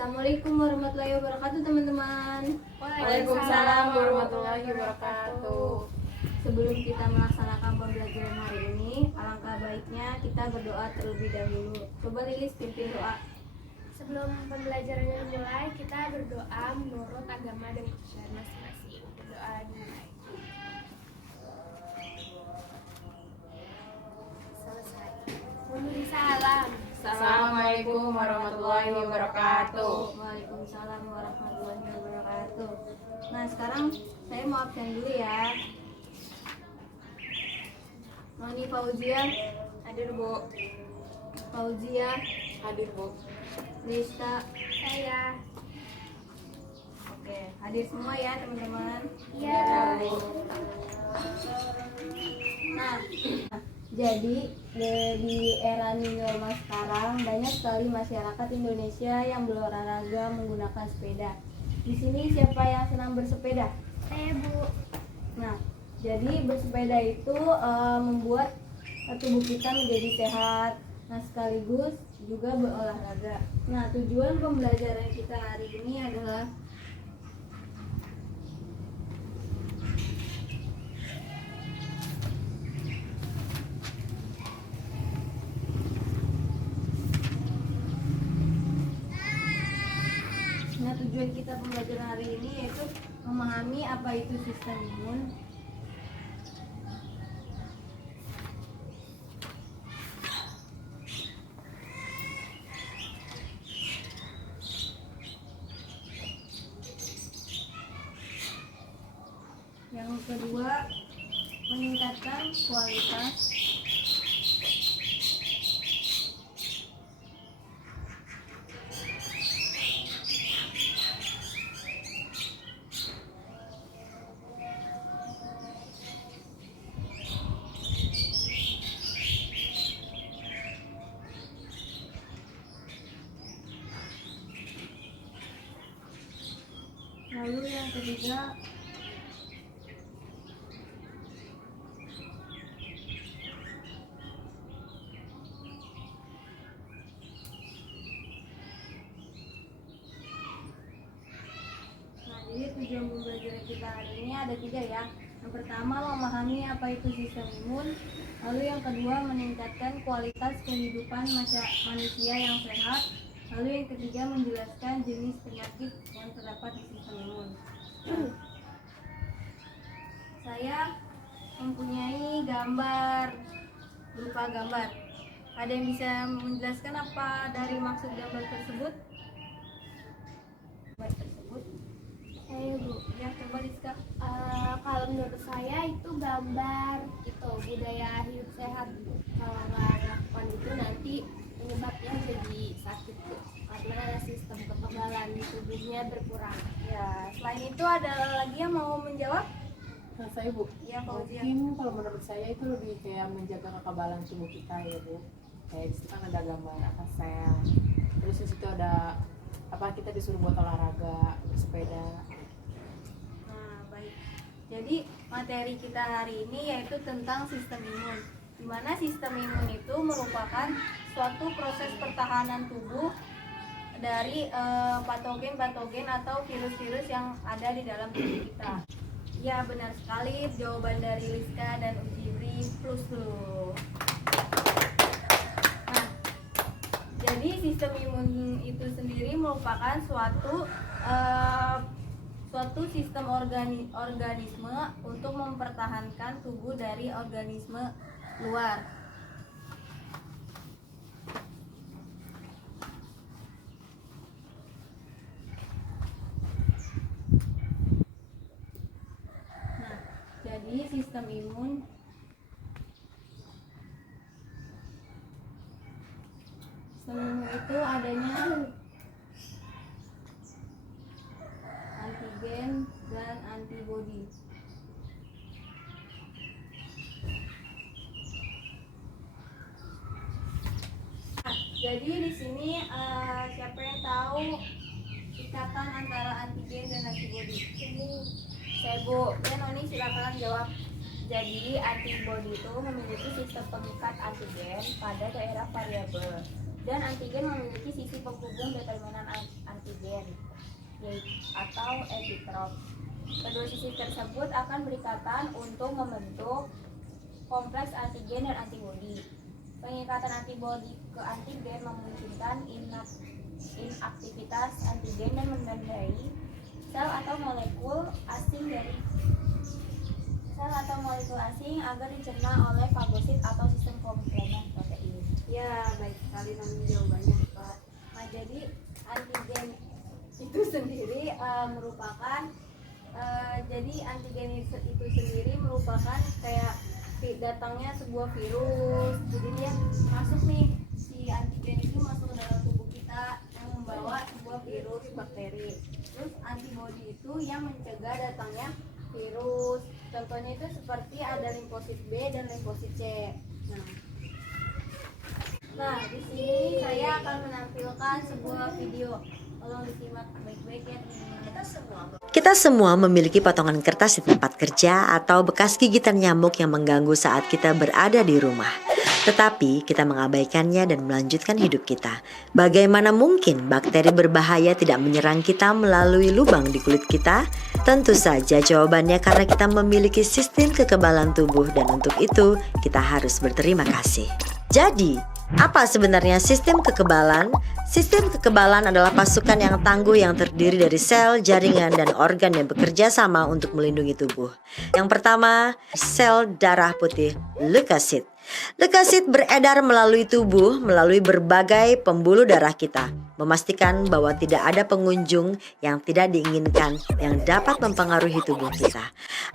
Assalamualaikum warahmatullahi wabarakatuh teman-teman. Waalaikumsalam warahmatullahi wabarakatuh. Sebelum kita melaksanakan pembelajaran hari ini, alangkah baiknya kita berdoa terlebih dahulu. Coba Lilis pimpin doa. Sebelum pembelajaran dimulai, kita berdoa menurut agama dan kepercayaan masing-masing. Berdoa dimulai. Selesai. Memberi salam. Assalamualaikum warahmatullahi wabarakatuh. Waalaikumsalam warahmatullahi wabarakatuh. Nah, sekarang saya mau absen dulu ya. Noni Fauzia, Hadir Bu. Fauzia, Hadir Bu. Rizka. Saya. Oke, hadir semua ya teman-teman. Ya. Nah, jadi di era new normal sekarang banyak sekali masyarakat Indonesia yang berolahraga menggunakan sepeda. Di sini siapa yang senang bersepeda? Saya Bu. Nah, jadi bersepeda itu membuat tubuh kita menjadi sehat. Nah, sekaligus juga berolahraga. Nah, tujuan pembelajaran kita hari ini adalah tujuan kita pembelajaran hari ini yaitu memahami apa itu sistem imun. Yang kedua, meningkatkan kualitas lalu yang ketiga jadi tujuan pembelajaran kita hari ini ada 3 ya. Yang pertama memahami apa itu sistem imun, lalu yang kedua meningkatkan kualitas kehidupan manusia yang sehat, lalu yang ketiga menjelaskan jenis penyakit yang terdapat di sistem imun. Saya mempunyai gambar berupa gambar. Ada yang bisa menjelaskan apa dari maksud gambar tersebut? Saya Bu. Ya, coba Rizka. Kalau menurut saya itu gambar itu budaya hidup sehat Bu. Kalau nggak lakukan itu nanti penyebabnya jadi sakit Bu. Karena sistem kekebalan tubuhnya berkurang. Ya, selain itu ada lagi yang mau menjawab? Nah, saya Bu. Ya, Fauzia. Mungkin kalau menurut saya itu lebih kayak menjaga kekebalan tubuh kita ya Bu. Kayak di situ kan ada gambar apa sel. Terus di situ ada apa kita disuruh buat olahraga, bersepeda. Nah, baik. Jadi materi kita hari ini yaitu tentang sistem imun. Di mana sistem imun itu merupakan suatu proses pertahanan tubuh dari patogen-patogen atau virus-virus yang ada di dalam tubuh kita. Ya, benar sekali jawaban dari Rizka dan Ujibri plus dulu. Nah, jadi sistem imun itu sendiri merupakan suatu sistem organisme untuk mempertahankan tubuh dari organisme luar. Nah, jadi sistem imun itu adanya antigen dan antibodi. Nah, jadi di sini siapa yang tahu ikatan antara antigen dan antibodi? Ini Saya Bu. Ya Noni silakan jawab. Jadi antibodi itu memiliki sistem pengikat antigen pada daerah variabel, dan antigen memiliki sisi penghubung determinan antigen atau epitrop. Kedua sisi tersebut akan berikatan untuk membentuk kompleks antigen dan antibodi. Pengikatan antibodi ke antigen memungkinkan inaktivitas antigen dan menandai sel atau molekul asing agar dicerna oleh fagosit atau sistem komplement protein. Ya, baik sekali namun jawabannya Pak. Nah, jadi antigen itu sendiri merupakan kayak datangnya sebuah virus. Jadi dia masuk nih, si antigen itu masuk ke dalam tubuh kita yang membawa sebuah virus bakteri. Terus antibodi itu yang mencegah datangnya virus. Contohnya itu seperti ada limfosit B dan limfosit C. Nah, di sini saya akan menampilkan sebuah video. Tolong disimak baik-baik ya teman-teman. Kita semua memiliki potongan kertas di tempat kerja atau bekas gigitan nyamuk yang mengganggu saat kita berada di rumah. Tetapi kita mengabaikannya dan melanjutkan hidup kita. Bagaimana mungkin bakteri berbahaya tidak menyerang kita melalui lubang di kulit kita? Tentu saja jawabannya karena kita memiliki sistem kekebalan tubuh, dan untuk itu kita harus berterima kasih. Jadi, apa sebenarnya sistem kekebalan? Sistem kekebalan adalah pasukan yang tangguh yang terdiri dari sel, jaringan, dan organ yang bekerja sama untuk melindungi tubuh. Yang pertama, sel darah putih, leukosit. Leukosit beredar melalui tubuh melalui berbagai pembuluh darah kita, memastikan bahwa tidak ada pengunjung yang tidak diinginkan yang dapat mempengaruhi tubuh kita.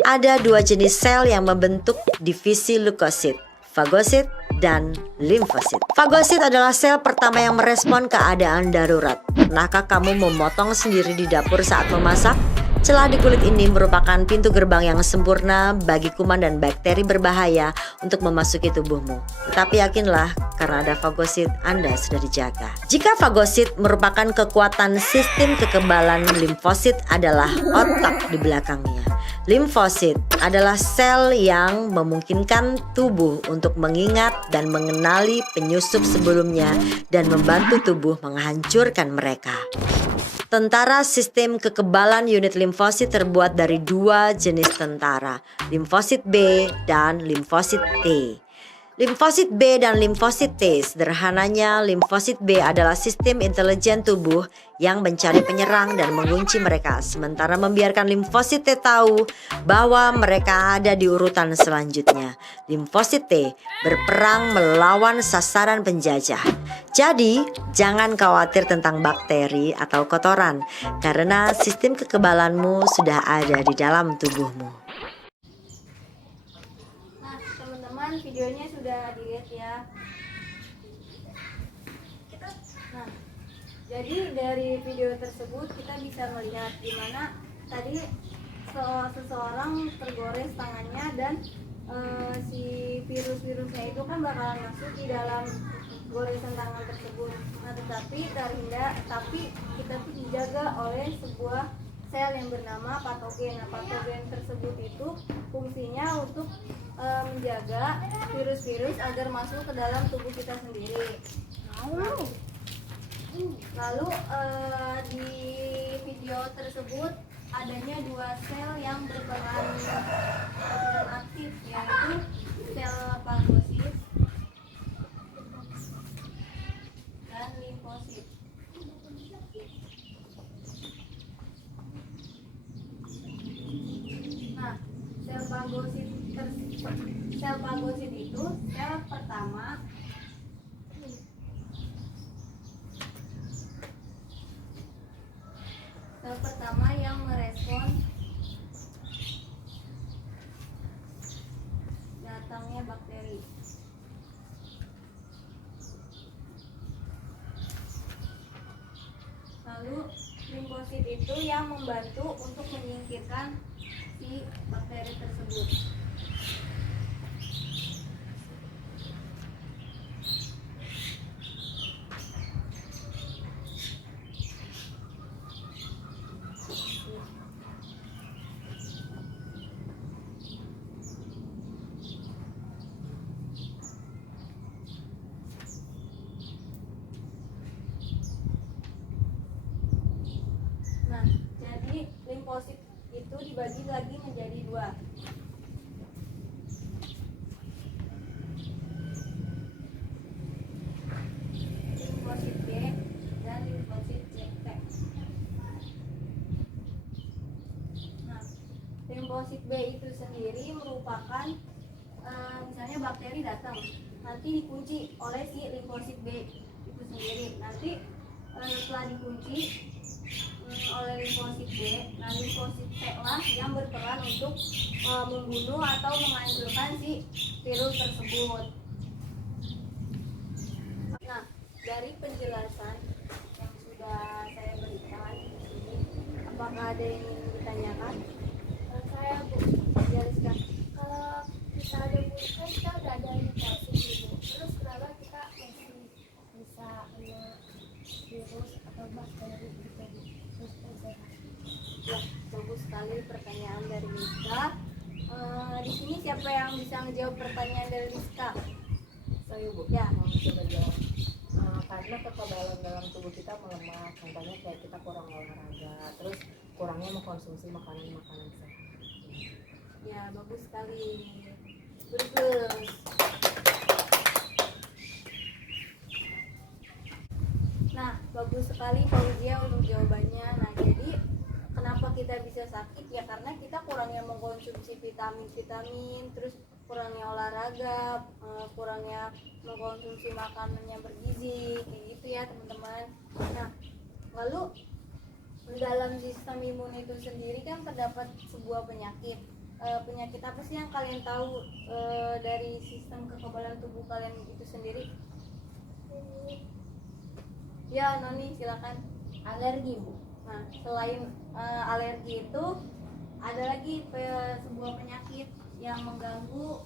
Ada dua jenis sel yang membentuk divisi leukosit, fagosit dan limfosit. Fagosit adalah sel pertama yang merespon keadaan darurat. Pernahkah kamu memotong sendiri di dapur saat memasak? Celah di kulit ini merupakan pintu gerbang yang sempurna bagi kuman dan bakteri berbahaya untuk memasuki tubuhmu. Tetapi yakinlah, karena ada fagosit, Anda sudah dijaga. Jika fagosit merupakan kekuatan sistem kekebalan, limfosit adalah otak di belakangnya. Limfosit adalah sel yang memungkinkan tubuh untuk mengingat dan mengenali penyusup sebelumnya dan membantu tubuh menghancurkan mereka. Tentara sistem kekebalan unit limfosit terbuat dari dua jenis tentara, limfosit B dan limfosit T. Limfosit B dan limfosit T, sederhananya limfosit B adalah sistem intelijen tubuh yang mencari penyerang dan mengunci mereka, sementara membiarkan limfosit T tahu bahwa mereka ada di urutan selanjutnya. Limfosit T berperang melawan sasaran penjajah. Jadi, jangan khawatir tentang bakteri atau kotoran, karena sistem kekebalanmu sudah ada di dalam tubuhmu. Videonya sudah dilihat ya. Nah, jadi dari video tersebut kita bisa melihat gimana tadi seseorang tergores tangannya dan si virus-virusnya itu kan bakalan masuk di dalam goresan tangan tersebut. Nah, tapi kita tuh dijaga oleh sebuah sel yang bernama patogen. Nah, patogen tersebut itu fungsinya untuk menjaga virus-virus agar masuk ke dalam tubuh kita sendiri. Lalu di video tersebut adanya dua sel yang berperan aktif, yaitu sel fagosit dan limfosit. Nah, sel fagosit itu sel pertama yang merespon datangnya bakteri. Lalu limfosit itu yang membantu untuk menyingkirkan si bakteri tersebut. dibagi lagi menjadi dua. Limfosit B dan limfosit T. Nah, limfosit B itu sendiri merupakan misalnya bakteri datang, nanti dikunci oleh si limfosit B itu sendiri. Nanti setelah dikunci oleh limfosit B, nah limfosit T lah yang berperan untuk membunuh atau menghancurkan si virus tersebut. Nah, dari penjelasan yang sudah saya berikan di sini, apakah ada yang ingin ditanyakan? Saya Bu, Ya, Rizka. kalau kita ada virus kan kita udah ada limfosit gitu. Terus kenapa kita masih bisa kena virus atau bakteri gitu terus sehat? Ya, bagus sekali pertanyaan dari Rizka. Di sini siapa yang bisa menjawab pertanyaan dari Rizka? Saya Bu, Ya. mau coba jawab. Karena kekebalan dalam tubuh kita melemah, contohnya kayak kita kurang olahraga, terus kurangnya mengkonsumsi makanan-makanan sehat. Ya, bagus sekali. Bagus. Nah, bagus sekali Fauzia untuk jawabannya. Nah, jadi kenapa kita bisa sakit? Ya karena kita kurangnya mengkonsumsi vitamin-vitamin, terus kurangnya olahraga, kurangnya mengkonsumsi makanan yang bergizi, kayak gitu ya teman-teman. Nah, lalu di dalam sistem imun itu sendiri kan terdapat sebuah penyakit. Penyakit apa sih yang kalian tahu dari sistem kekebalan tubuh kalian itu sendiri? Ya, Noni silakan. Alergi Bu. Nah, selain alergi itu ada lagi sebuah penyakit yang mengganggu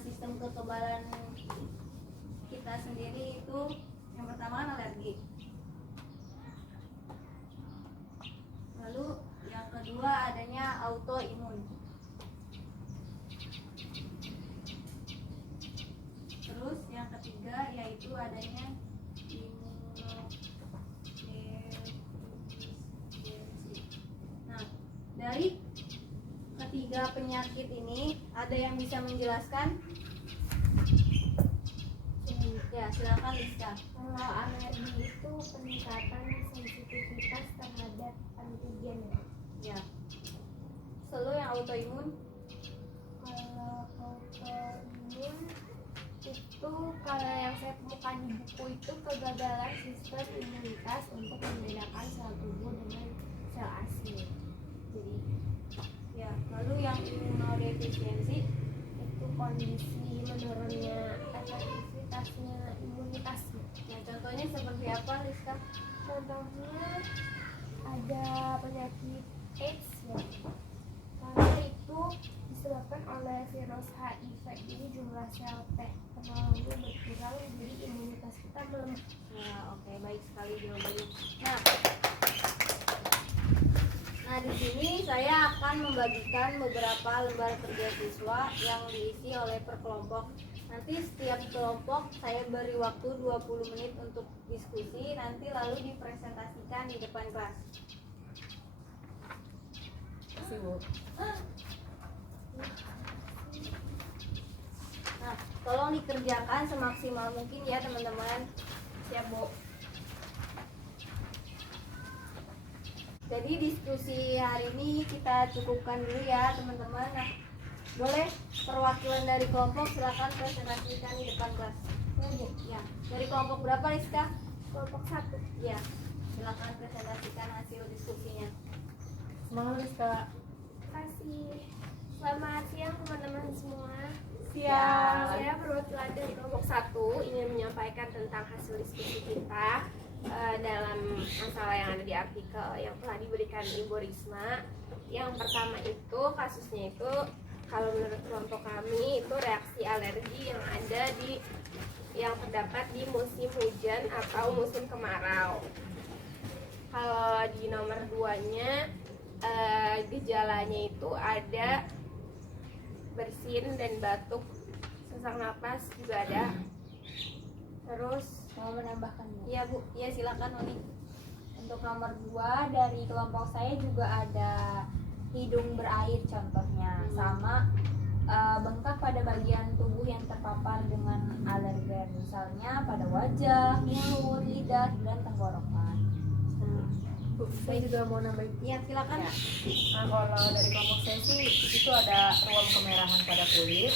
sistem kekebalan kita sendiri, itu yang pertama kan alergi. Lalu yang kedua adanya autoimun. Terus yang ketiga yaitu adanya imunodeficiency. Nah, dari ketiga penyakit ini ada yang bisa menjelaskan? Ya, silakan Rizka. Kalau alergi itu peningkatan sensitivitas terhadap antigen ya. Ya. Selalu yang autoimun? Kalau autoimun itu kalau yang saya temukan di buku itu kegagalan sistem imunitas untuk membedakan sel tubuh dengan sel asli. Jadi Ya. Lalu yang imunodefisiensi? itu kondisi menurunnya efektivitasnya imunitas. Nah, contohnya seperti apa, Rizka? Contohnya ada penyakit AIDS ya, karena itu disebabkan oleh virus HIV. Jadi jumlah sel T terlalu berkurang, jadi imunitas kita melemah. Nah, oke, baik sekali jawabannya. Nah, di sini saya akan membagikan beberapa lembar kerja siswa yang diisi oleh per kelompok. Nanti setiap kelompok saya beri waktu 20 menit untuk diskusi, nanti lalu dipresentasikan di depan kelas. Kasih Bu. Nah, tolong dikerjakan semaksimal mungkin ya teman-teman. Siap, Bu. Jadi diskusi hari ini kita cukupkan dulu ya teman-teman. Nah, boleh perwakilan dari kelompok silakan presentasikan di depan kelas. Ya, dari kelompok berapa Rizka? Kelompok 1. Ya, silakan presentasikan hasil diskusinya. Semangat Rizka. Terima kasih. Selamat siang teman-teman semua. Siang. Saya perwakilan dari kelompok 1 ingin menyampaikan tentang hasil diskusi kita dalam masalah yang ada di artikel yang telah diberikan Ibu Risma. Yang pertama itu kasusnya itu kalau menurut kelompok kami itu reaksi alergi yang terdapat di musim hujan atau musim kemarau. Kalau di nomor 2-nya gejalanya itu ada bersin dan batuk, sesak napas juga ada. Terus Mau menambahkan? ya Bu, Ya, silakan Noni. untuk nomor 2 dari kelompok saya juga ada hidung berair contohnya, sama bengkak pada bagian tubuh yang terpapar dengan alergen, misalnya pada wajah, mulut, lidah, dan tenggorokan. Bu, saya juga mau nambahin. Ya, silakan. Ya. Nah, kalau dari kelompok saya sih itu ada ruam kemerahan pada kulit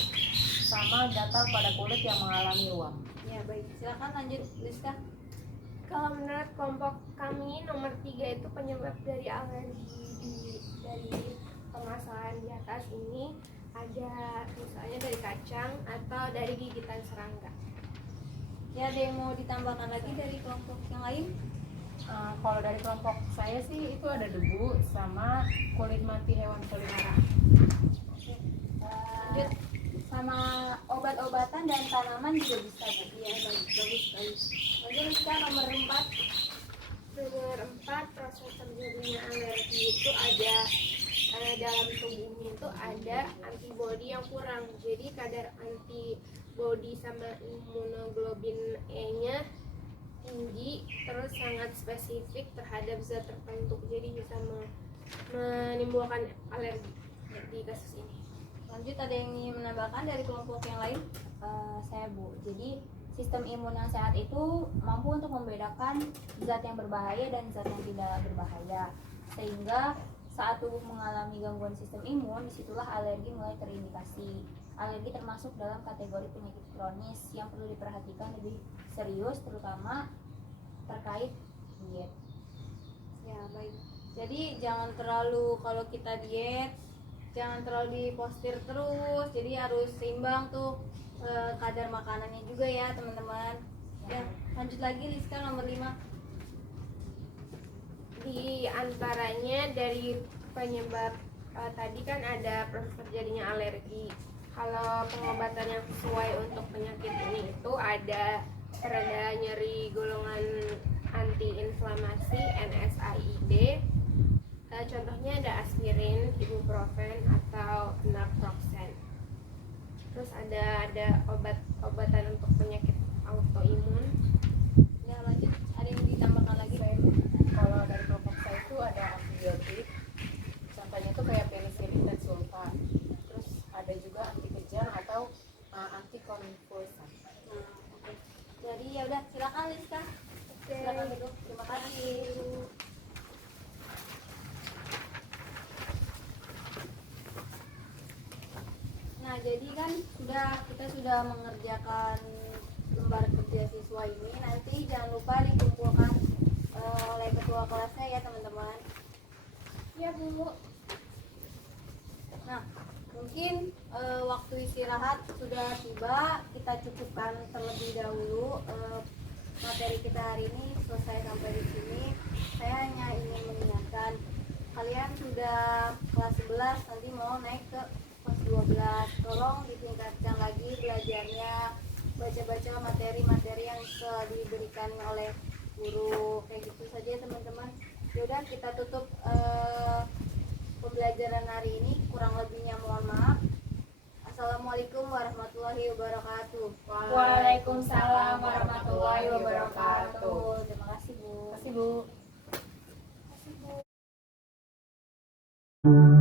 sama gatal pada kulit yang mengalami ruam. Ya, baik. Silakan lanjut, Rizka. Kalau menurut kelompok kami nomor 3 itu penyebab dari alergi dari permasalahan di atas ini ada misalnya dari kacang atau dari gigitan serangga. Ya, ada yang mau ditambahkan lagi dari kelompok yang lain? Kalau dari kelompok saya sih itu ada debu sama kulit mati hewan peliharaan. Lanjut, sama obat-obatan dan tanaman juga bisa, Bu. Iya, bagus sekali. Lanjut, Rizka, nomor 4. Nomor 4, proses terjadinya alergi itu ada dalam tubuhnya itu ada antibodi yang kurang. Jadi kadar antibodi sama imunoglobulin E-nya tinggi, terus sangat spesifik terhadap zat tertentu. Jadi bisa menimbulkan alergi di kasus ini. Lanjut, ada yang ingin menambahkan dari kelompok yang lain? Saya, Bu. Jadi sistem imun yang sehat itu mampu untuk membedakan zat yang berbahaya dan zat yang tidak berbahaya, sehingga saat tubuh mengalami gangguan sistem imun, disitulah alergi mulai terindikasi. Alergi termasuk dalam kategori penyakit kronis yang perlu diperhatikan lebih serius, terutama terkait diet. Ya, baik. Jadi jangan terlalu, kalau kita diet jangan terlalu dipostir terus, jadi harus seimbang tuh kadar makanannya juga ya, teman-teman. Ya, lanjut lagi, Rizka, nomor 5. Di antaranya dari penyebab tadi kan ada proses terjadinya alergi. Kalau pengobatan yang sesuai untuk penyakit ini itu ada pereda nyeri golongan antiinflamasi NSAID. Contohnya ada aspirin, ibuprofen, atau naproxen. Terus ada obat-obatan untuk penyakit autoimun. Ya, lanjut, ada yang ditambahkan lagi? Kalau dari kelompok saya itu ada antibiotik, contohnya itu kayak penisilin dan sulfa. Terus ada juga anti kejang atau antikonvulsan. Oke. Jadi ya udah, silakan Rizka. Silakan duduk. Terima kasih. Nah, jadi kan kita sudah mengerjakan lembar kerja siswa ini. Nanti jangan lupa dikumpulkan oleh ketua kelasnya ya, teman-teman. Ya, Bu. Nah, mungkin waktu istirahat sudah tiba. Kita cukupkan terlebih dahulu materi kita hari ini, selesai sampai di sini. Saya hanya ingin mengingatkan kalian sudah kelas 11, nanti mau naik ke kelas 12. Tolong ditingkatkan lagi belajarnya, baca-baca materi-materi yang diberikan oleh guru, kayak gitu saja teman-teman. Yaudah, kita tutup pembelajaran hari ini, kurang lebihnya mohon maaf. Assalamualaikum warahmatullahi wabarakatuh. Waalaikumsalam warahmatullahi wabarakatuh. Terima kasih, Bu. Terima kasih, Bu. Terima kasih, Bu.